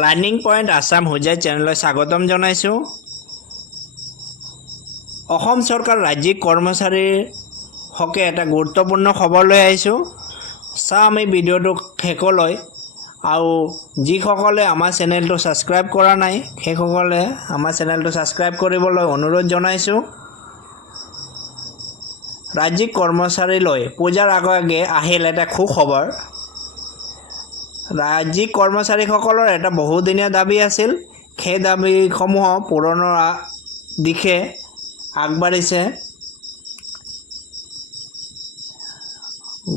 Learning point Assam Hojai চেনেললৈ স্বাগতম জনাইছোঁ। অসম চৰকাৰ ৰাজ্যিক কৰ্মচাৰীৰ হকে এটা গুৰুত্বপূৰ্ণ খবৰ লৈ আহিছোঁ। চাম এই ভিডিঅ'টো শেষলৈ, আৰু যিসকলে আমাৰ চেনেলটো ছাবস্ক্ৰাইব কৰা নাই সেইসকলে আমাৰ চেনেলটো ছাবস্ক্ৰাইব কৰিবলৈ অনুৰোধ জনাইছোঁ। ৰাজ্যিক কৰ্মচাৰীলৈ পূজাৰ আগে আহিল এটা সুখবৰ। ৰাজ্যিক কৰ্মচাৰীসকলৰ এটা বহুদিনীয়া দাবী আছিল। সেই দাবীসমূহ পূৰণৰ দিশে আগবাঢ়িছে।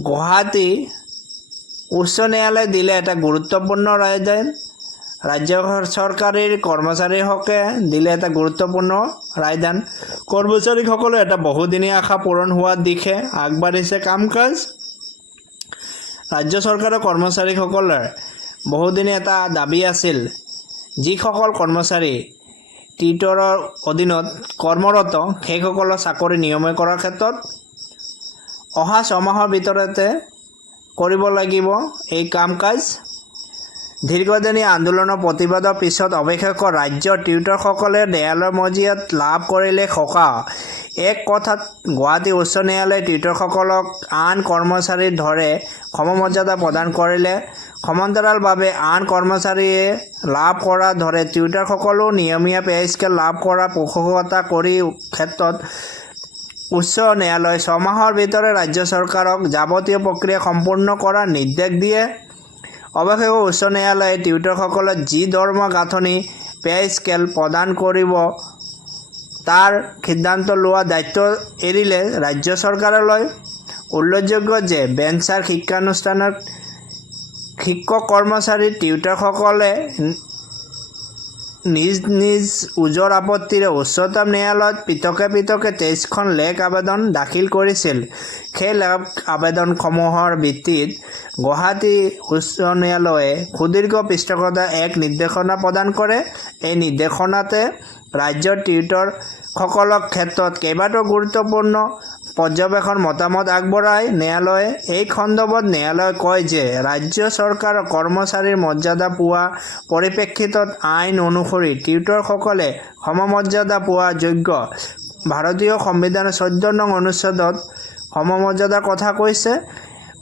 গুৱাহাটী উচ্চ ন্যায়ালয়ে দিলে এটা গুৰুত্বপূৰ্ণ ৰায়দান। ৰাজ্য চৰকাৰীৰ কৰ্মচাৰীৰ হকে দিলে এটা গুৰুত্বপূৰ্ণ ৰায়দান। কৰ্মচাৰীসকলৰ এটা বহুদিনীয়া আশা পূৰণ হোৱাৰ দিশে আগবাঢ়িছে কাম কাজ। ৰাজ্য চৰকাৰৰ কৰ্মচাৰীসকলৰ বহুদিনীয়া এটা দাবী আছিল, যিসকল কৰ্মচাৰী টিউটৰৰ অধীনত কৰ্মৰত সেইসকলৰ চাকৰি নিয়মীয়া কৰাৰ ক্ষেত্ৰত অহা 6 মাহৰ ভিতৰতে কৰিব লাগিব এই কাম কাজ। দীৰ্ঘদিনীয়া আন্দোলনৰ প্ৰতিবাদৰ পিছত অৱশেষত ৰাজ্যৰ টিউটৰসকলে ন্যায়ালয়ৰ মজিয়াত লাভ কৰিলে সকাহ। এক কথাত গুৱাহাটী উচ্চ ন্যায়ালয়ে টিউটৰসকলক আন কৰ্মচাৰীৰ দৰে সমমৰ্যাদা প্ৰদান কৰিলে। সমান্তৰালভাৱে আন কৰ্মচাৰীয়ে লাভ কৰাৰ দৰে টিউটৰসকলেও নিয়মীয়া পে স্কেল লাভ কৰাৰ পোষকতা কৰি ক্ষেত্ৰত উচ্চ ন্যায়ালয়ে 6 মাহৰ ভিতৰত ৰাজ্য চৰকাৰক যাৱতীয় প্ৰক্ৰিয়া সম্পূৰ্ণ কৰাৰ নিৰ্দেশ দিয়ে। অৱশেষত উচ্চ ন্যায়ালয়ে টিউটৰসকলক যি দৰমহা গাঁথনি পে স্কেল প্ৰদান কৰিব তাৰ সিদ্ধান্ত লোৱাৰ দায়িত্ব এৰিলে ৰাজ্য চৰকাৰলৈ। উল্লেখযোগ্য যে বেঞ্চাৰ শিক্ষানুষ্ঠানত শিক্ষক কৰ্মচাৰী টিউটৰসকলে নিজ নিজ ওজৰ আপত্তিৰে উচ্চতম ন্যায়ালয়ত পৃথকে 23খন লেখ আবেদন দাখিল কৰিছিল। সেই লেখ আবেদনসমূহৰ ভিত্তিত গুৱাহাটী উচ্চ ন্যায়ালয়ে সুদীৰ্ঘ পৃষ্ঠপোষকতাৰ এক নিৰ্দেশনা প্ৰদান কৰে। এই নিৰ্দেশনাতে ৰাজ্যৰ টিউটৰসকলৰ ক্ষেত্ৰত কেইবাটাও গুৰুত্বপূৰ্ণ পৰ্যবেক্ষণ মতামত আগবঢ়ায় ন্যায়ালয়ে। এই সন্দৰ্ভত ন্যায়ালয়ে কয় যে ৰাজ্য চৰকাৰৰ কৰ্মচাৰীৰ মৰ্যাদা পোৱা পৰিপ্ৰেক্ষিতত আইন অনুসৰি টিউটৰসকলে সমমৰ্যাদা পোৱা যোগ্য। ভাৰতীয় সংবিধানৰ 14 নং অনুচ্ছেদত সমমৰ্যাদাৰ কথা কৈছে,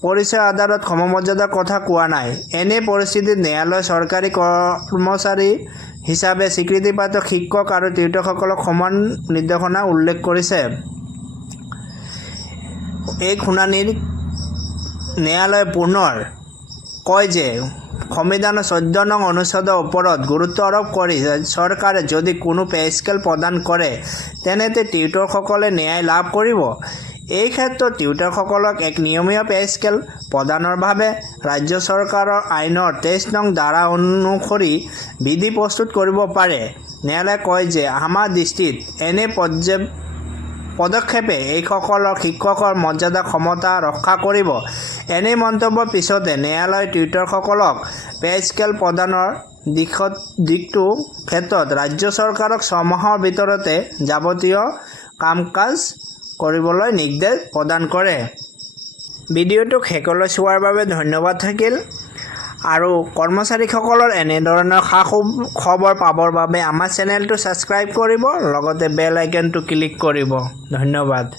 পৰিচয় আধাৰত সমমৰ্যাদাৰ কথা কোৱা নাই। এনে পৰিস্থিতিত ন্যায়ালয়ে চৰকাৰী কৰ্মচাৰী হিচাপে স্বীকৃতিপ্ৰাপ্ত শিক্ষক আৰু টিউটৰসকলক সমান নিৰ্দেশনা উল্লেখ কৰিছে। এই শুনানিৰ ন্যায়ালয়ে পুনৰ কয় যে সংবিধানৰ 14 নং অনুচ্ছেদৰ ওপৰত গুৰুত্ব আৰোপ কৰি চৰকাৰে যদি কোনো পে স্কেল প্ৰদান কৰে তেন্তে টিউটৰসকলে ন্যায় লাভ কৰিব। এই ক্ষেত্ৰত টিউটৰসকলক এক নিয়মীয়া পে স্কেল প্ৰদানৰ বাবে ৰাজ্য চৰকাৰৰ আইনৰ 23 নং ধাৰা অনুসৰি বিধি প্ৰস্তুত কৰিব পাৰে। ন্যায়ালয়ে কয় যে আমাৰ দৃষ্টিত এনে পদক্ষেপে এইসকলৰ শিক্ষকৰ মৰ্যাদা ক্ষমতা ৰক্ষা কৰিব। এনে মন্তব্যৰ পিছতে ন্যায়ালয়ে টিউটৰসকলক পে স্কেল প্ৰদানৰ দিশটোৰ ক্ষেত্ৰত ৰাজ্য চৰকাৰক 6 মাহৰ ভিতৰতে যাৱতীয় কাম কাজ কৰিবলৈ নিৰ্দেশ প্ৰদান কৰে। ভিডিঅ'টোক শেষলৈ চোৱাৰ বাবে ধন্যবাদ থাকিল। আৰু কৰ্মচাৰীসকলৰ এনেধৰণৰ খবৰ পাবৰ বাবে আমাৰ চেনেলটো ছাবস্ক্ৰাইব কৰিব, লগতে বেল আইকনটো ক্লিক কৰিব। ধন্যবাদ।